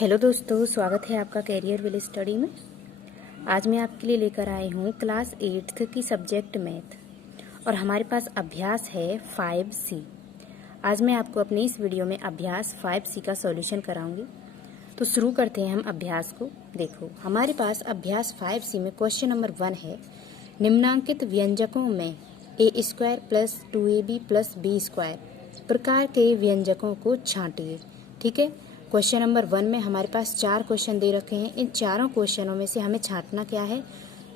Hello दोस्तों, स्वागत है आपका कैरियर विल स्टडी में। आज मैं आपके लिए लेकर आई हूँ क्लास 8th की सब्जेक्ट मैथ और हमारे पास अभ्यास है 5C। आज मैं आपको अपनी इस वीडियो में अभ्यास 5C का सॉल्यूशन कराऊंगी। तो शुरू करते हैं हम अभ्यास को। देखो, हमारे पास अभ्यास 5C में क्वेश्चन नंबर 1 है, निम्नांकित व्यंजकों में a² plus 2ab plus b² प्रकार के व्यंजकों को छांटिए। ठीक है, क्वेश्चन नंबर 1 में हमारे पास 4 क्वेश्चन दे रखे हैं। इन चारों क्वेश्चनों में से हमें छांटना क्या है,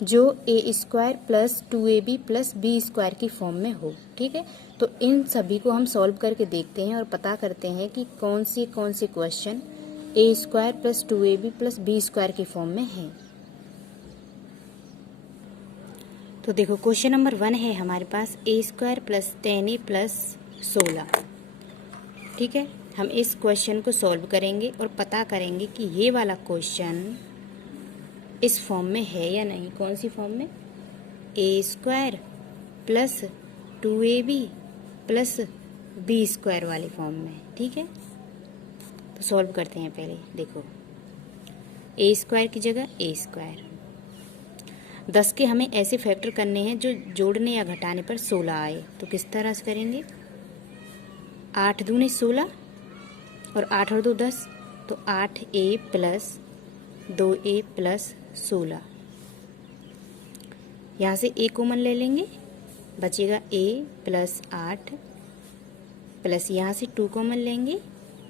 जो a² plus 2ab plus b² की फॉर्म में हो। ठीक है, तो इन सभी को हम सॉल्व करके देखते हैं और पता करते हैं कि कौन से question a² plus 2ab plus b² की फॉर्म में है। तो देखो, क्वेश्चन नंबर 1 है हमारे पास a² प्लस 10a प्लस 16। ठीक है, हम इस क्वेश्चन को सॉल्व करेंगे और पता करेंगे कि ये वाला क्वेश्चन इस फॉर्म में है या नहीं। कौन सी फॉर्म में, a² plus 2ab plus b² वाले फॉर्म में। ठीक है, तो सॉल्व करते हैं। पहले देखो, a² की जगह a²। 10 के हमें ऐसे फैक्टर करने हैं जो जोड़ने या घटाने पर 16 आए। तो किस तरह से करेंगे, 8 दूनी 16 और 8 और 2 10, तो 8a प्लस 2a प्लस 16। यहाँ से a कॉमन ले लेंगे, बचेगा a प्लस 8 प्लस यहाँ से 2 कॉमन लेंगे,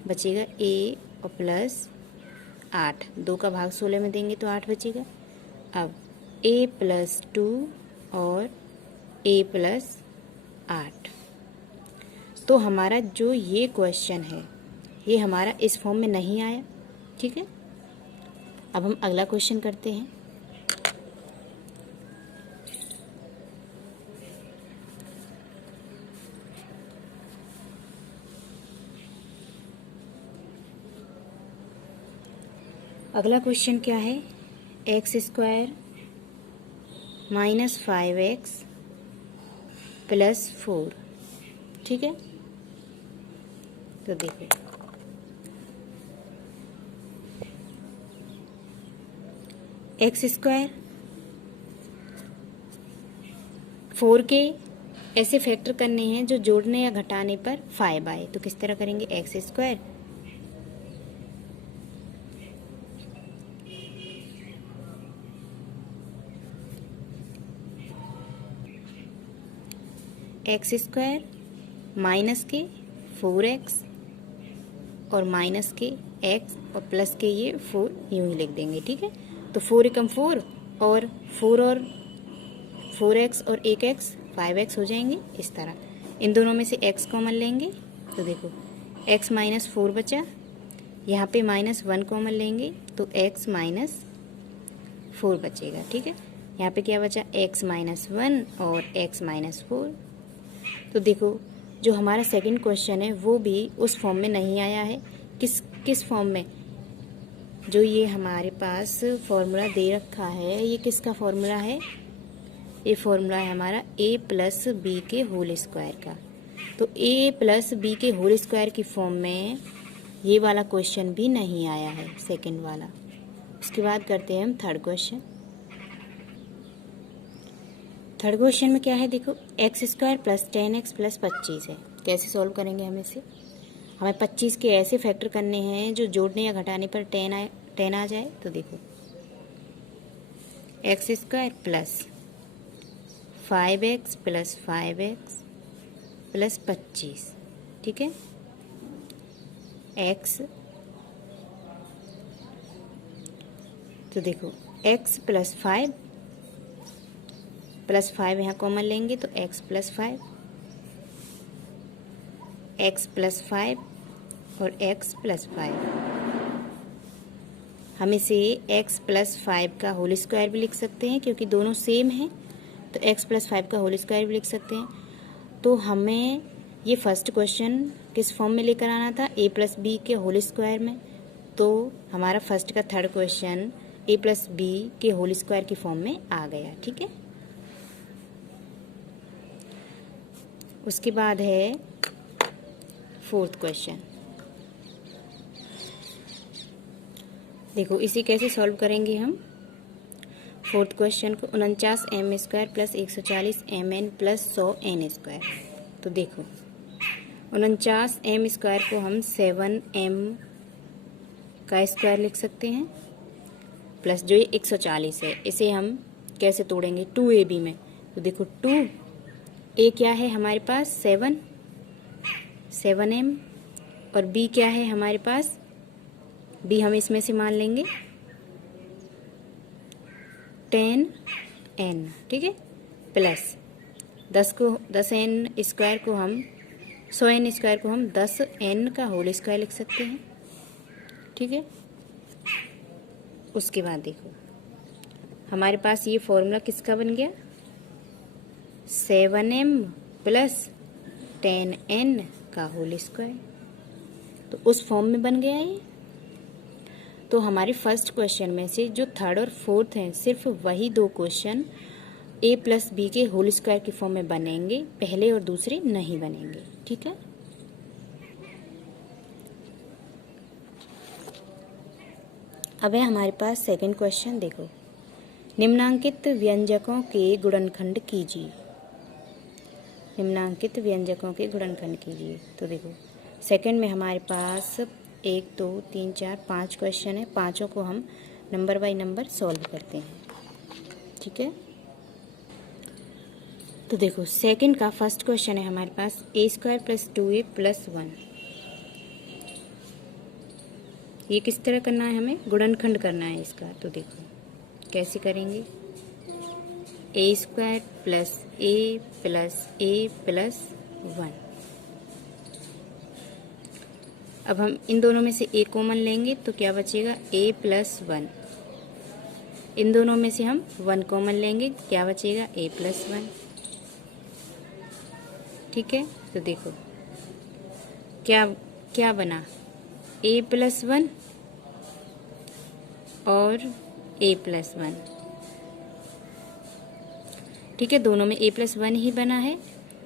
बचेगा a और प्लस 8। 2 का भाग 16 में देंगे तो 8 बचेगा। अब a प्लस 2 और a प्लस 8। तो हमारा जो ये क्वेश्चन है ये हमारा इस फॉर्म में नहीं आया। ठीक है, अब हम अगला क्वेश्चन करते हैं। अगला क्वेश्चन क्या है, x² माइनस 5x प्लस 4। ठीक है, तो देखो, x² 4 के ऐसे फैक्टर करने हैं जो जोड़ने या घटाने पर 5 आए। तो किस तरह करेंगे, x² माइनस के 4x और माइनस के x और प्लस के ये 4 यूं ही लिख देंगे। ठीक है, तो 4 एकम 4 और 4 और 4x और 1x 5x हो जाएंगे। इस तरह इन दोनों में से x कॉमन लेंगे, तो देखो x माइनस 4 बचा। यहाँ पे -1 कॉमन लेंगे तो x माइनस 4 बचेगा। ठीक है, यहाँ पे क्या बचा, x माइनस 1 और x माइनस 4। तो देखो, जो हमारा सेकंड क्वेश्चन है वो भी उस फॉर्म में नहीं आया है। किस फॉर्म में, जो ये हमारे पास फॉर्मूला दे रखा है, ये किसका फॉर्मूला है, ये फॉर्मूला है हमारा a प्लस बी के होल स्क्वायर का। तो a प्लस बी के होल स्क्वायर की फॉर्म में ये वाला क्वेश्चन भी नहीं आया है, सेकंड वाला। उसके बाद करते हैं हम थर्ड क्वेश्चन। थर्ड क्वेश्चन में क्या है, देखो, x² प्लस 10x प्लस 25 है। कैसे सॉल्व करेंगे हम इसे, हमें 25 के ऐसे फैक्टर करने हैं जो जोड़ने या घटाने पर 10 आ जाए। तो देखो, x² plus 5x plus 5x plus 25। ठीक है, x, तो देखो x प्लस 5 प्लस 5 यहाँ कॉमन लेंगे तो x प्लस 5, x प्लस 5 और x प्लस 5। हम इसे x प्लस 5 का होल स्क्वायर भी लिख सकते हैं, क्योंकि दोनों सेम हैं, तो x प्लस 5 का होल स्क्वायर भी लिख सकते हैं। तो हमें ये फर्स्ट क्वेश्चन किस फॉर्म में लेकर आना था, a प्लस बी के होल स्क्वायर में। तो हमारा फर्स्ट का third question a plus B के होल स्क्वायर की फॉर्म में आ गया। ठीक है, उसके बाद है फोर्थ क्वेश्चन। देखो इसे कैसे सॉल्व करेंगे हम। फोर्थ क्वेश्चन को 49 m square plus 140 mn plus 100 n square. तो देखो 49 m स्क्वायर को हम 7m का स्क्वायर लिख सकते हैं, प्लस जो ये 140 है इसे हम कैसे तोड़ेंगे 2ab में। तो देखो 2a क्या है हमारे पास 7m, और b क्या है हमारे पास, b हम इसमें से मान लेंगे 10n, ठीक है, प्लस 10n स्क्वायर को हम 100n स्क्वायर को हम 10n का होल स्क्वायर लिख सकते हैं, ठीक है। उसके बाद देखो हमारे पास ये फॉर्मूला किसका बन गया 7m प्लस 10n का होल स्क्वायर, तो उस फॉर्म में बन गया ये। तो हमारे फर्स्ट क्वेश्चन में से जो थर्ड और फोर्थ हैं सिर्फ वही दो क्वेश्चन a प्लस बी के होल स्क्वायर के फॉर्म में बनेंगे, पहले और दूसरे नहीं बनेंगे, ठीक है। अब है हमारे पास सेकंड क्वेश्चन। देखो निम्नांकित व्यंजकों के गुणनखंड कीजिए, निम्नांकित व्यंजकों के गुणनखंड कीजिए। तो देखो सेकंड में हमारे पास 1 2 3 4 5 क्वेश्चन है, पांचों को हम नंबर बाय नंबर सॉल्व करते हैं, ठीक है। तो देखो सेकंड का फर्स्ट क्वेश्चन है हमारे पास a square plus 2a plus 1। ये किस तरह करना है, हमें गुणनखंड करना है इसका। तो देखो कैसे करेंगे a square plus a plus 1। अब हम इन दोनों में से a कॉमन लेंगे तो क्या बचेगा a प्लस 1। इन दोनों में से हम 1 कॉमन लेंगे, क्या बचेगा a प्लस 1, ठीक है। तो देखो क्या क्या बना a प्लस 1 और a प्लस 1, ठीक है। दोनों में a प्लस 1 ही बना है,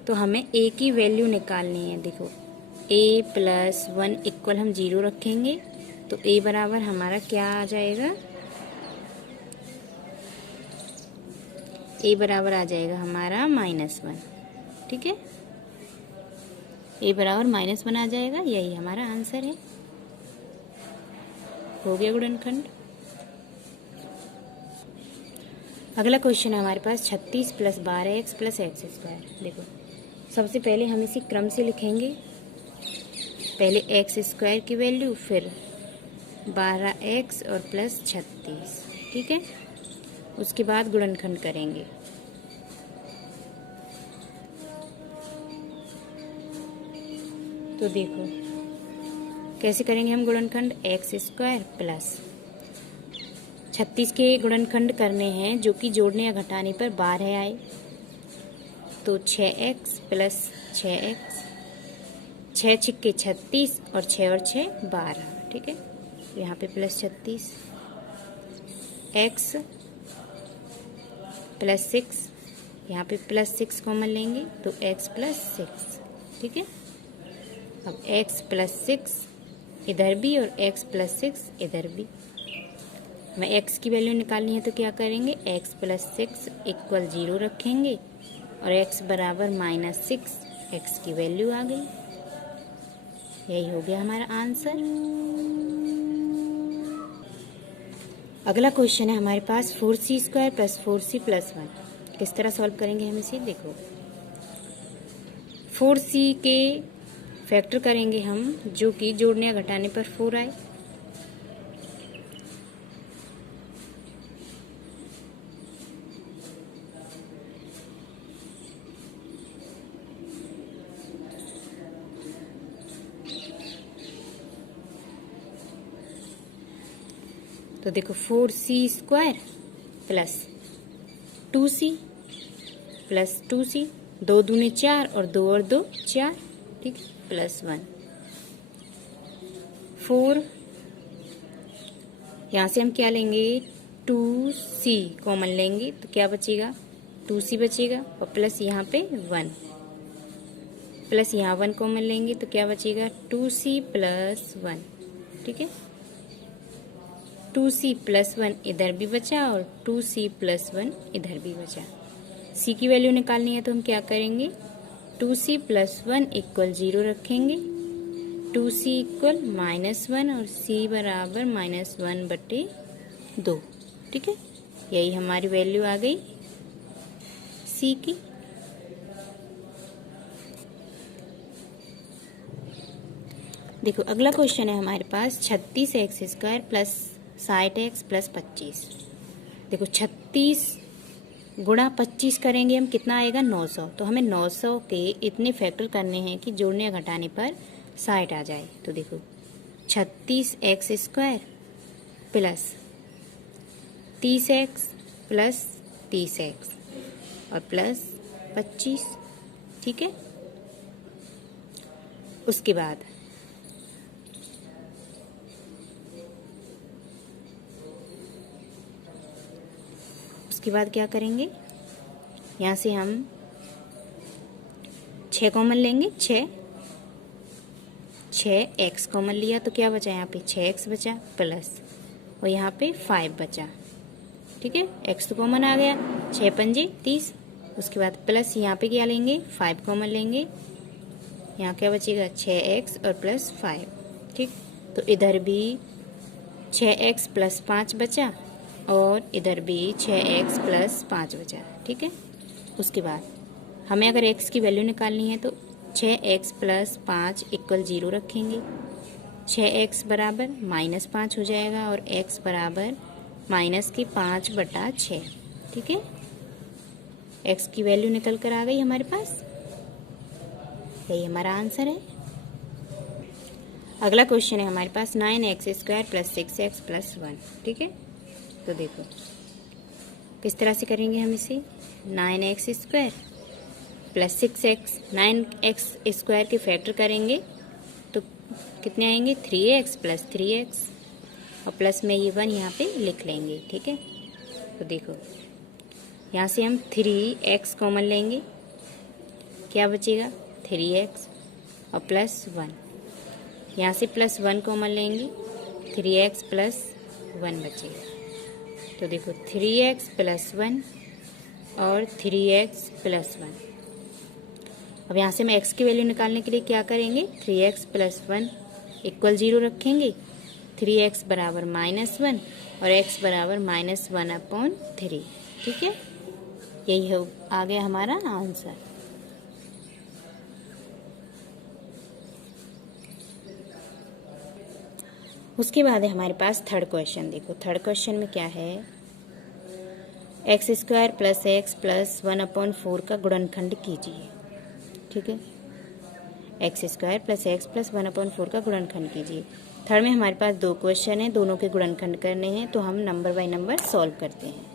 तो हमें a की वैल्यू निकालनी है। देखो a प्लस 1 इक्वल हम 0 रखेंगे, तो a बराबर हमारा क्या आ जाएगा, a बराबर आ जाएगा हमारा -1, ठीक है। a बराबर -1 आ जाएगा, यही हमारा आंसर है। हो गया गुणनखंड। अगला क्वेश्चन है हमारे पास 36 plus 12x plus x square. देखो सबसे पहले हम इसी क्रम से लिखेंगे, पहले एक्स स्क्वायर की वैल्यू, फिर 12x और प्लस 36, ठीक है। उसके बाद गुणनखंड करेंगे। तो देखो कैसे करेंगे हम गुणनखंड, एक्स स्क्वायर प्लस 36 के गुणनखंड करने हैं जो कि जोड़ने या घटाने पर 12 आए, तो 6x प्लस 6x, 6 छिक्के 36 और 6 और 6 12, ठीक है। यहाँ पे प्लस 36, x प्लस 6, यहाँ पे प्लस 6 कॉमन लेंगे तो x प्लस 6, ठीक है। अब x प्लस 6 इधर भी और x प्लस 6 इधर भी। हमें x की वैल्यू निकालनी है तो क्या करेंगे, x प्लस 6 इक्वल 0 रखेंगे और x बराबर -6, x की वैल्यू आ गई। यही हो गया हमारा आंसर। अगला क्वेश्चन है हमारे पास 4c square plus 4c plus 1। किस तरह सॉल्व करेंगे हम इसे, देखो 4c के फैक्टर करेंगे हम जो कि जोड़ने या घटाने पर 4 आए, तो देखो 4c square plus 2c plus 2c, 2 दूनी 4 और 2 और 2 4, ठीक है, प्लस 1 4। यहाँ से हम क्या लेंगे 2c कॉमन लेंगे तो क्या बचेगा 2c बचेगा, और प्लस यहाँ पे 1, प्लस यहाँ 1 कॉमन लेंगे तो क्या बचेगा 2c प्लस 1, ठीक है। 2c प्लस 1 इधर भी बचा और 2c प्लस 1 इधर भी बचा। c की वैल्यू निकालनी है तो हम क्या करेंगे, 2c प्लस 1 इक्वल 0 रखेंगे, 2c इक्वल -1 और c बराबर -1/2। ठीक है, यही हमारी वैल्यू आ गई c की। देखो अगला क्वेश्चन है हमारे पास 36x² प्लस 60x प्लस 25। देखो 36 गुणा 25 करेंगे हम, कितना आएगा 900। तो हमें 900 के इतने फैक्टर करने हैं कि जोड़ने या घटाने पर 60 आ जाए। तो देखो 36x² plus 30x plus 30x और प्लस 25। ठीक है, उसके बाद क्या करेंगे, यहाँ से हम 6 कॉमन लेंगे, 6x कॉमन लिया तो क्या बचा, यहाँ पे 6x बचा प्लस और यहाँ पे 5 बचा। ठीक है, x तो कॉमन आ गया, 6 पंजे 30। उसके बाद प्लस यहाँ पे क्या लेंगे, 5 कॉमन लेंगे, यहाँ क्या बचेगा 6x और प्लस 5। ठीक, तो इधर भी 6x प्लस 5 बचा और इधर भी 6x प्लस 5 बचा। ठीक है, उसके बाद हमें अगर x की वैल्यू निकालनी है तो 6x प्लस 5 इक्वल 0 रखेंगे, 6x बराबर -5 हो जाएगा और x बराबर -5/6। ठीक है, x की वैल्यू निकल कर आ गई हमारे पास, यही हमारा आंसर है। अगला क्वेश्चन है हमारे पास 9x² प्लस 6x प्लस 1। ठीक है, तो देखो किस तरह से करेंगे हम इसे, 9x² प्लस 6x, 9x² के फैक्टर करेंगे तो कितने आएंगे 3x प्लस 3x और प्लस में ये 1 यहाँ पे लिख लेंगे। ठीक है, तो देखो यहाँ से हम 3x कॉमन लेंगे, क्या बचेगा 3x और प्लस 1, यहाँ से प्लस 1 कॉमन लेंगे, 3x प्लस 1 बचेगा। तो देखो 3x प्लस 1 और 3x प्लस 1। अब यहाँ से हम x की वैल्यू निकालने के लिए क्या करेंगे, 3x प्लस 1 इक्वल 0 रखेंगे, 3x बराबर -1 और x बराबर -1/3। ठीक है, यही हो आ गया हमारा आंसर। उसके बाद है हमारे पास थर्ड क्वेश्चन। देखो थर्ड क्वेश्चन में क्या है, x² प्लस x प्लस 1/4 का गुणनखंड कीजिए। ठीक है, x² प्लस x प्लस 1/4 का गुणनखंड कीजिए। थर्ड में हमारे पास 2 क्वेश्चन हैं, दोनों के गुणनखंड करने हैं, तो हम नंबर बाय नंबर सॉल्व करते हैं।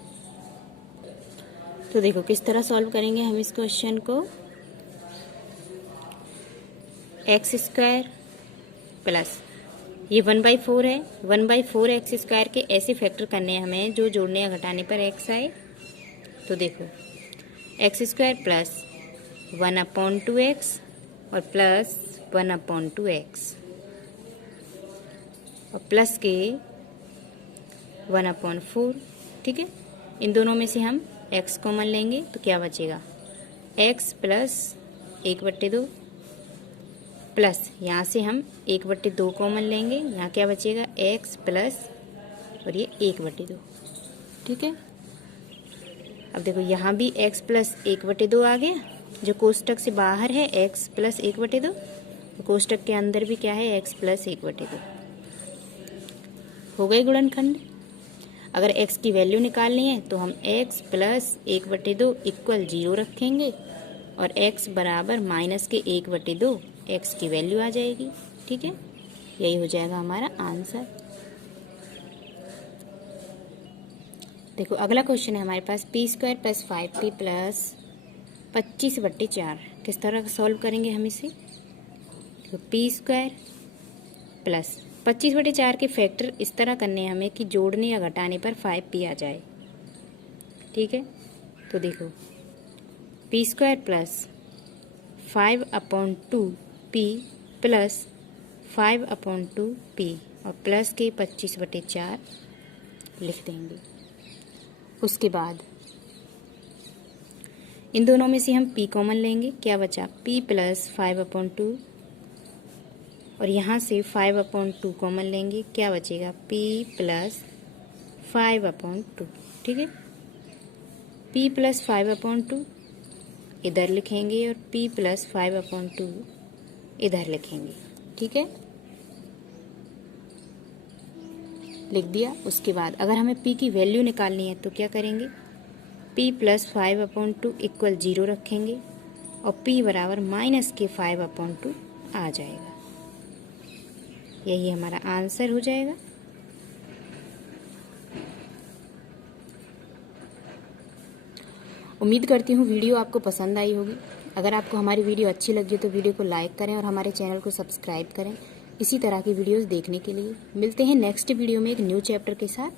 तो देखो किस तरह सॉल्व करेंगे हम इस क्वेश्चन को, x² प्लस ये 1/4 है, 1/4 x² के ऐसे फैक्टर करने हैं हमें जो जोड़ने या घटाने पर x आए। तो देखो x² प्लस 1/2x और प्लस 1/2x और प्लस के 1/4। ठीक है, इन दोनों में से हम x कॉमन लेंगे तो क्या बचेगा, x प्लस 1/2 प्लस यहाँ से हम 1/2 कॉमन लेंगे, यहाँ क्या बचेगा x प्लस और ये 1/2। ठीक है, अब देखो यहाँ भी x प्लस 1/2 आ गया, जो कोष्टक से बाहर है x प्लस 1/2, तो कोष्टक के अंदर भी क्या है x प्लस 1/2। हो गए गुणनखंड। अगर x की वैल्यू निकालनी है तो हम x प्लस 1/2 इक्वल 0 रखेंगे और x बराबर -1/2 x की वैल्यू आ जाएगी। ठीक है, यही हो जाएगा हमारा आंसर। देखो अगला क्वेश्चन है हमारे पास p² प्लस 5p प्लस 25/4। किस तरह सॉल्व करेंगे हम इसे, तो p² प्लस 25/4 के फैक्टर इस तरह करने हैं हमें कि जोड़ने या घटाने पर 5p आ जाए। ठीक है, तो देखो p² plus 5/2p plus 5/2p और प्लस के 25/4 लिख देंगे। उसके बाद इन दोनों में से हम p कॉमन लेंगे, क्या बचा p प्लस 5/2 और यहाँ से 5/2 कॉमन लेंगे, क्या बचेगा p प्लस 5/2। ठीक है, p प्लस 5/2 इधर लिखेंगे और p प्लस 5/2 इधर लिखेंगे। ठीक है, लिख दिया। उसके बाद अगर हमें p की वैल्यू निकालनी है तो क्या करेंगे, p प्लस 5/2 इक्वल 0 रखेंगे और p बराबर माइनस के 5/2 आ जाएगा। यही हमारा आंसर हो जाएगा। उम्मीद करती हूँ वीडियो आपको पसंद आई होगी। अगर आपको हमारी वीडियो अच्छी लगी तो वीडियो को लाइक करें और हमारे चैनल को सब्सक्राइब करें इसी तरह की वीडियोस देखने के लिए। मिलते हैं नेक्स्ट वीडियो में एक न्यू चैप्टर के साथ।